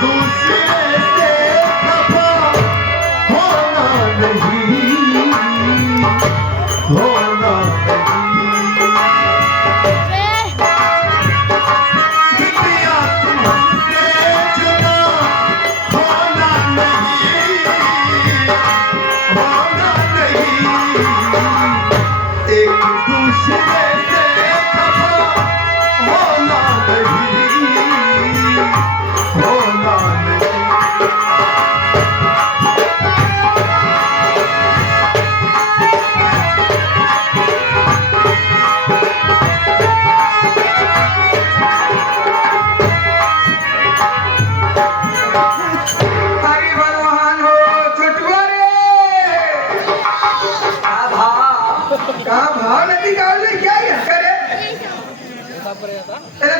दूसरे से खफा होना नहीं, होना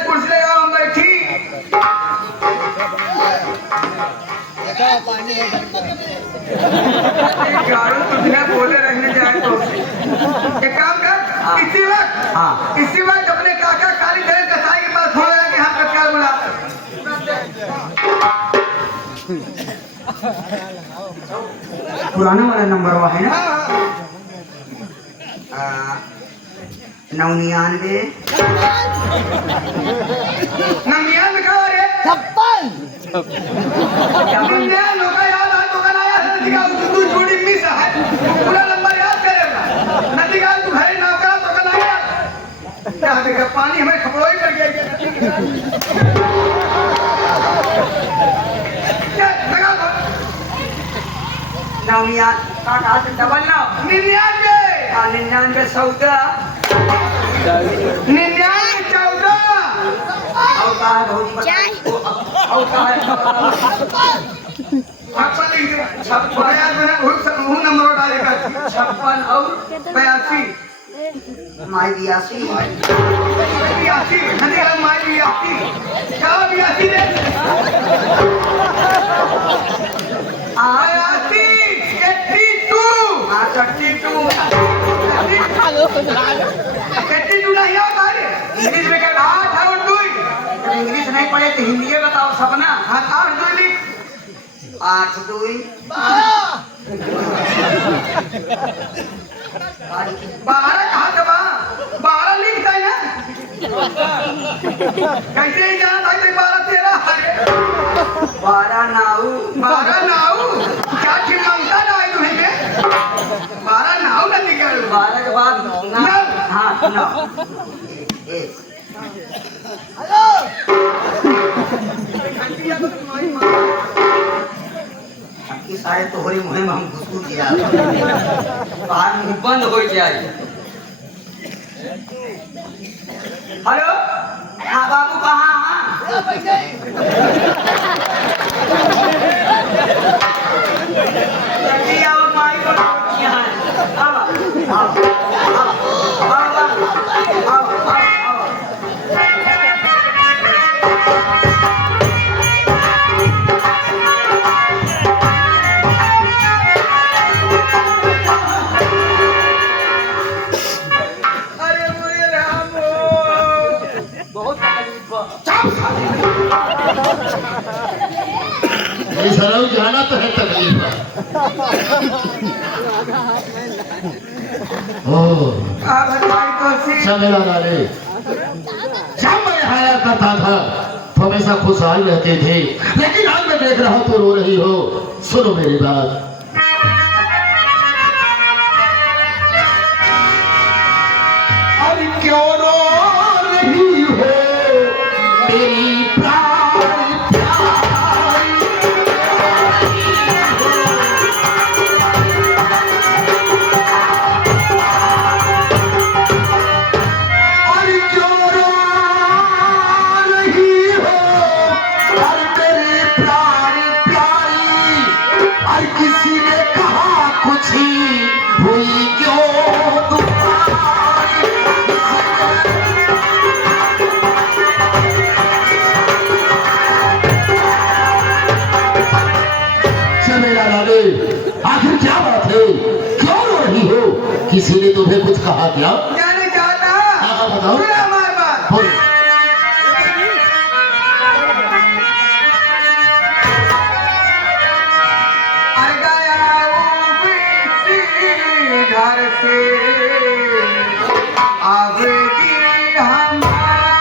कुर्सी लगा हम बैठी बोले रहने जाए तो एक काम कर, इसी वक्त अपने काका काली धरन कसाई के पास फोन लगा के हाथ का ख्याल बुला। पुराना वाला नंबर हुआ है ना, 99 99 का रे 56 लोग याद आ तो बनाया नदी का तू छोड़ी मिस है पूरा नंबर याद करेगा। नदी का तू है ना का तो बनाया क्या देखा पानी हमें खपड़ोई कर गया क्या लगा तो 99 काका से डबल 99 99 14 अवतार भौजी नंबर डालेगा 56 और 82 माई 82 माई 82 क्या 82 रे 82 नहीं होता है इंग्लिश में क्या 8 और 2 इंग्लिश नहीं पढ़े तो हिंदी में बताओ सपना। 8 2 लिख 8 2 12 कहाँ से 12 लिखता है ना कैसे ही जाना भाई 12 13 12 नाऊ क्या चिल्लाता ना है तुम्हें 12 नाऊ का निकल 12 के बाद 9 हाँ 9 हेलो आपकी सारे तो होरी मुहिम हम घुसू किया बाहर मुंह बंद हो जाए। हेलो हाँ बाबू कहाँ जल्दी आओ माई को यहाँ आओ आओ जाना तो है तकलीफ मेरा नारे जब मैं आया करता था तो हमेशा खुशहाल रहते थे, लेकिन आज मैं देख रहा हूँ तो रो रही हो। सुनो मेरी बात, अरे क्यों रो रही हो तेरी आखिर क्या बात है, क्यों रो रही हो? किसी ने तुम्हें कुछ कहा क्या? जाने चाहता हाँ बताओ। घर से आवेगी हमारा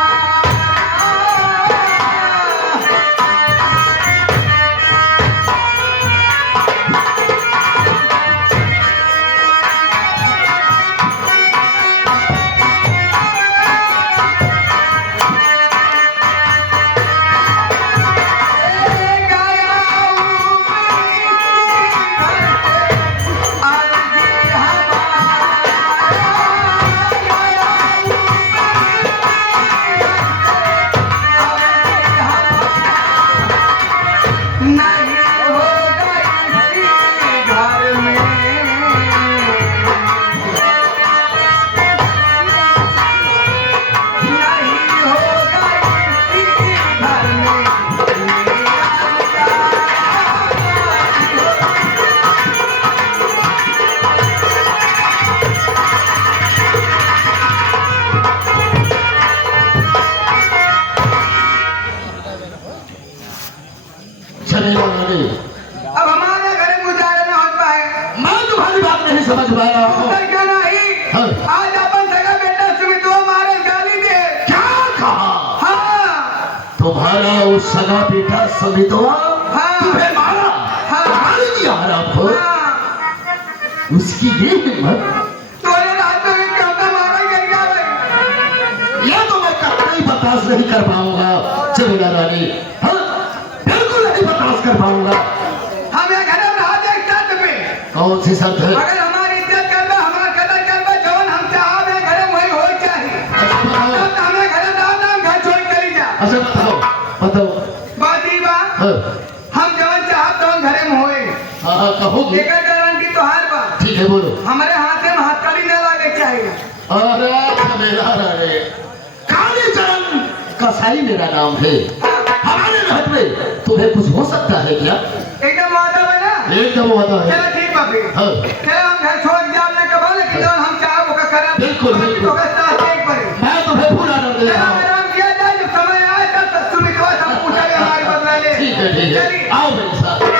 चलेगा रानी। अब हमारे घर में गुजारा न हो पाए। मैं तुम्हारी बात नहीं समझ पा रहा हूँ। उधर क्या नहीं? हाँ। आज अपन सगा बेटा सुमित हमारे गाली दे। क्या कहा? हाँ। तुम्हारा उस सगा बेटा समितवा हाँ। तुम्हें मारा? हाँ। मारी दिया आपको? हाँ। उसकी ये हिम्मत? तो ये रात में क्या होता मारा ही गया भाई? ये तो मैं कभी बर्दाश्त नहीं कर पाऊंगा। चलेगा रानी। हाँ? बिल्कुल नहीं बर्दाश्त कर पाऊंगा। हमें घर में रहा दे एक शर्त पे। कौन सी शर्त है? अगर हमारी इज्जत करना, हमारा कदर करना, जवान हम चाहा में घर में वही हो चाहिए। अच्छा बताओ। तब तो हमें घर दाम नाम घर छोड़ कर ही जा। अच्छा बताओ। बताओ। बात ही बात। हाँ हम जवान चाहत तो हम घरे में होए। हाँ कहोगे। एक गारंटी तो हर बात। ठीक है बोलो। हमारे हाथ में हथकड़ी न लागे चाहिए। अरे मेरा रे काली चरण कसाई मेरा नाम है। हमारे घर में तुम्हें कुछ हो सकता है क्या? एकदम वादा बना। एकदम वादा है। चलो ठीक बात है। हाँ। चलो हम घर छोड़ जाने के बाद लेकिन जब हम चाहे वो का करा। बिल्कुल, बिल्कुल। तो का साथ एक पड़े। मैं तुम्हें पूरा कर दे रहा हूँ। आराम किया जाए, जब समय आए तब सुमित को सब पूछेंगे हमारी बदला ले। ठीक है चलिए। आओ मेरे साथ।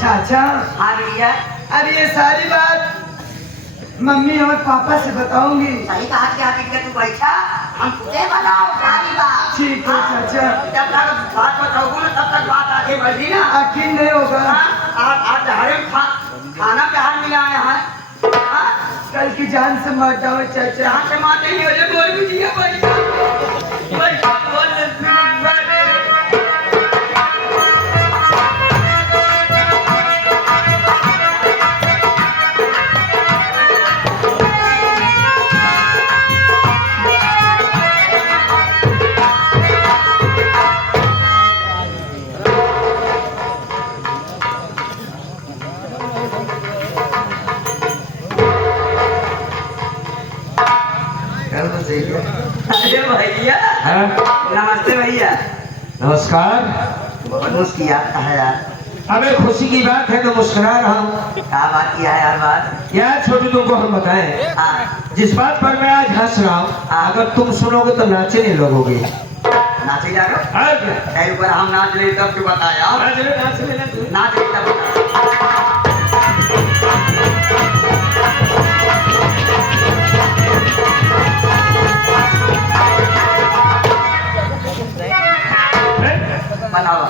चाचा हाँ भैया अब ये सारी बात मम्मी और पापा से बताऊंगी। सही कहा क्या दिक्कत तू बैठा हम तुझे बताओ सारी बात ठीक है चाचा। जब तक बात बताओगे ना तब तक बात आगे बढ़ी ना यकीन नहीं होगा। आज हरे खाना कहाँ मिला है यहाँ हाँ? कल की जान से मर जाओ चाचा। यहाँ से माते ही हो जाए बोल भी दिया बैठा बैठा बोल अरे भैया नमस्ते भैया। नमस्कार। बहुत मुस्किया है यार। हमें खुशी की बात है तो मुस्कुरा रहा हूँ। क्या बात किया है यार बात यार छोटू तुमको हम बताएं हाँ जिस बात पर मैं आज हंस रहा हूँ अगर तुम सुनोगे तो नाचे नहीं लगोगे। नाचे जा रहे हो? कहीं ऊपर हम नाच रहे तब क्यों बताया नाच रहे तब बताया। बताओ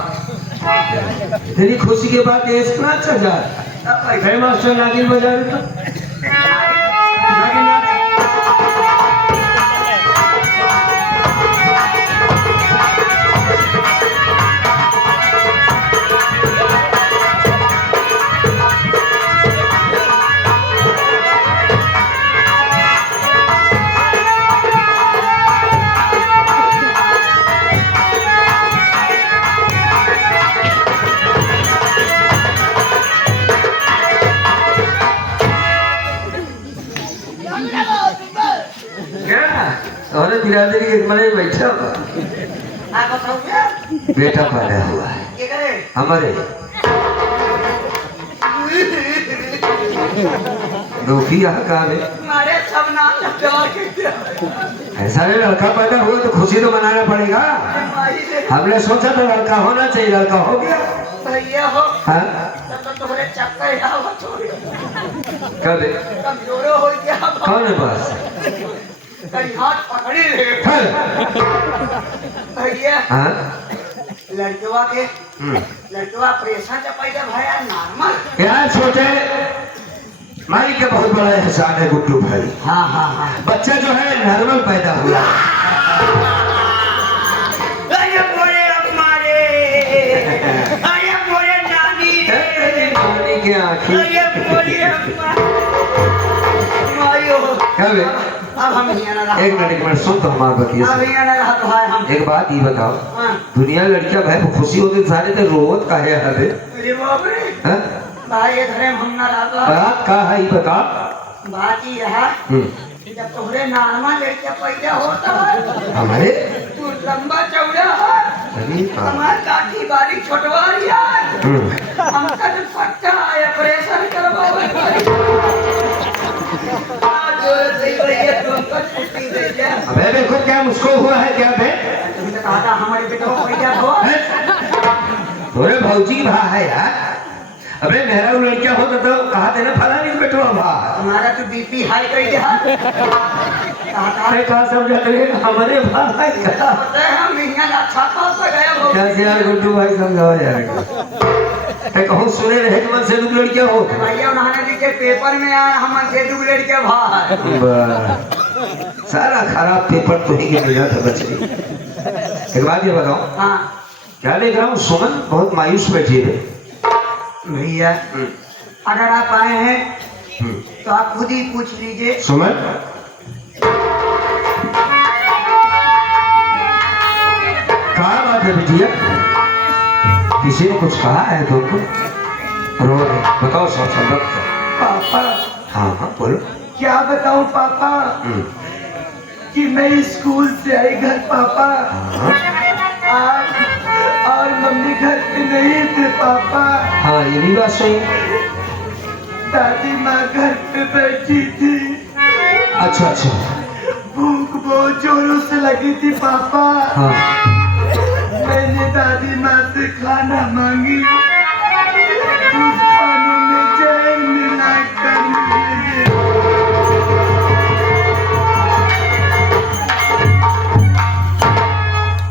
तेरी खुशी के बाद ये इतना अच्छा जा गए मास्टर नागिन बजा रहे तो नागिन और बिरादरी एक मने बैठा हुआ बेटा पैदा हुआ है ये करे हमारे दोखी यहाँ कहाँ है? मारे सब नाम जवा के ऐसा नहीं, लड़का पैदा हुआ तो खुशी तो मनाना पड़ेगा। माही से हमने सोचा था लड़का होना चाहिए, लड़का हो गया। भैया हो हाँ? तब तो तुम्हारे चक्कर आवा छोड़े कब कमजोरो हो गया कौन है बस? कहीं हाथ पकड़ी ले भैया हाँ? लड़कवा के लड़कवा प्रेशर जब पैदा भया नॉर्मल यार छोटे माई का बहुत बड़ा एहसान है गुड्डू भाई। हाँ हाँ हाँ बच्चा जो है नॉर्मल पैदा हुआ। अरे बोले हमारे अरे बोले नानी पानी की आँखें। अरे बोले मायो कब अब हम यहाँ ना रहा एक मिनट सुन तो हमारे बतिया अब से। यहाँ ना रहा तो है हम एक बात ये बताओ, हाँ दुनिया लड़कियां भाई खुशी होती सारे तो रोवत काहे हवे? अरे बाप रे हाँ? भाई ये घरे हम ना रहा तो बात का है ये बता। बात ये है जब तुम्हारे नॉर्मल लड़कियां पैदा होता है हमारे तू लंबा चौड़ा है अरे बाप। हमारे काठी बारीक छोटवारी है हमका जो पट्टा है ऑपरेशन करवाओ अबे देखो क्या मुझको हुआ है क्या बे? तुमने तो कहा था हमारे बेटे को पैदा हो थोड़े भौजी की भा है यार। अबे मेरा वो लड़कियां होता तो कहा थे ना फलानी को बेटवा भा। तुम्हारा तो बीपी हाई कर दिया कहा था अरे कहा समझा करे हमारे भा है क्या? पता है हम यहाँ अच्छा खासा गया हो कैसे यार गुड्डू भाई समझाओ यार। मैं कहूँ सुने रहे कि मन से दो लड़कियां हो। भैया उन्होंने लिखे पेपर में आया हम से दुगलेट के भाई सारा खराब पेपर तो ही के मिला था बच्चे। एक बात ये बताओ, हाँ क्या देख रहा हूँ सुमन बहुत मायूस बैठी है। भैया अगर आप आए हैं तो आप खुद ही पूछ लीजिए सुमन कहाँ बात है बिटिया? किसी ने कुछ कहा है तुमको? रो रहे बताओ सब सब पापा हाँ हाँ बोलो। क्या बताऊं पापा कि मैं स्कूल से आई घर पापा आप और मम्मी घर पे नहीं थे पापा हाँ ये भी बात सही है। दादी माँ घर पे बैठी थी अच्छा अच्छा भूख बहुत जोरों से लगी थी पापा हाँ मैंने दादी माँ से खाना मांगी उस खाने में जहर मिला कर मुझे दे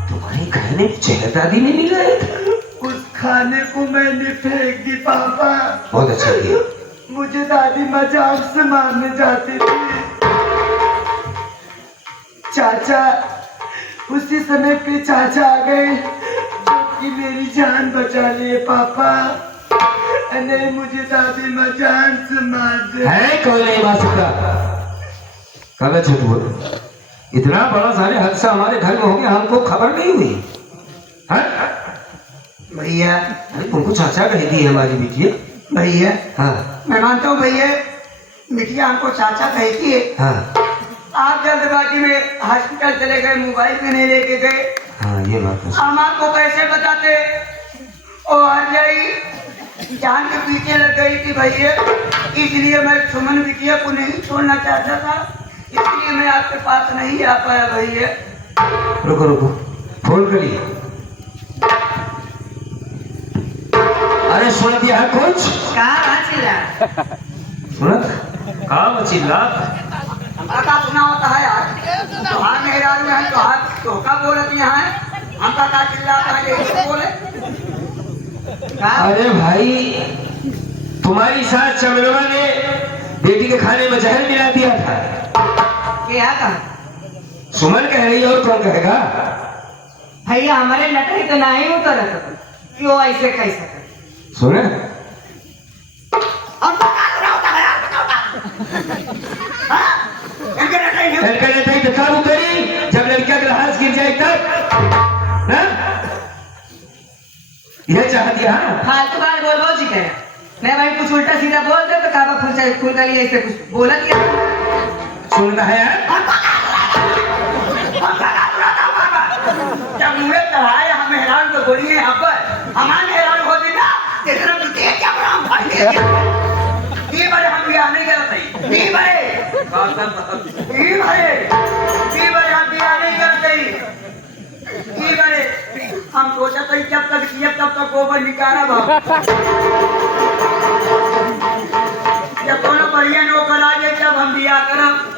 तुम्हारे घर में जहर दादी ने मिलाया था? उस खाने को मैंने फेंक दी पापा बहुत अच्छा किया। मुझे दादी मजाक से मारने जाती थी चाचा उसी समय पे चाचा आ गए कि मेरी जान बचा लिए पापा नहीं मुझे दादी माँ जान से मार दे है कोई नहीं मार सकता। कब छुटू इतना बड़ा सारे हादसा हमारे घर में हो गया हमको खबर नहीं हुई है? भैया अरे तुमको चाचा कह दी है हमारी बिटिया। भैया हाँ मैं मानता हूँ भैया बिटिया हमको चाचा कहती है हाँ आप जल्दबाजी में हॉस्पिटल चले गए मोबाइल पे नहीं लेके गए हाँ ये बात है। हम आपको कैसे बताते और हर जाई जान के पीछे लग गई थी भैया इसलिए मैं सुमन बिटिया को नहीं छोड़ना चाहता था इसलिए मैं आपके पास नहीं आ पाया भैया रुको रुको फोन करिए। अरे सुन दिया है कुछ? कहाँ चिल्ला सुन कहाँ मचिल्ला? हमका सुना होता है यार तुहार मेहरारू है तुहार धोखा बोलती है हमका का चिल्लाता है यही बोले अरे भाई तुम्हारी सास चमड़वा ने बेटी के खाने में जहर मिला दिया था। क्या कहा सुमन कह रही है और कौन कहेगा? भैया हमारे लटरी तो नहीं उतर क्यों ऐसे कह सकते सुने काबू करी जब लड़किया का हाथ गिर जाए तब ना? यह चाह दिया फालतू बात बोल बोल जी कह नहीं भाई कुछ उल्टा सीधा बोल दे तो काबा फूल का लिए ऐसे कुछ बोला दिया सुनना है यार? जब मुझे चढ़ाया हम हैरान तो बोलिए यहाँ पर हमारे हैरान होती ना तेरा क्या ये बारे हम बियाह नहीं करत है दी बड़े की बड़े हम बियाह नहीं करते की बड़े हम सोचते हैं जब तक जिए तब तक गोबर निकाला बा जब कोनो बढ़िया नौकर आ जाए जब हम बियाह करब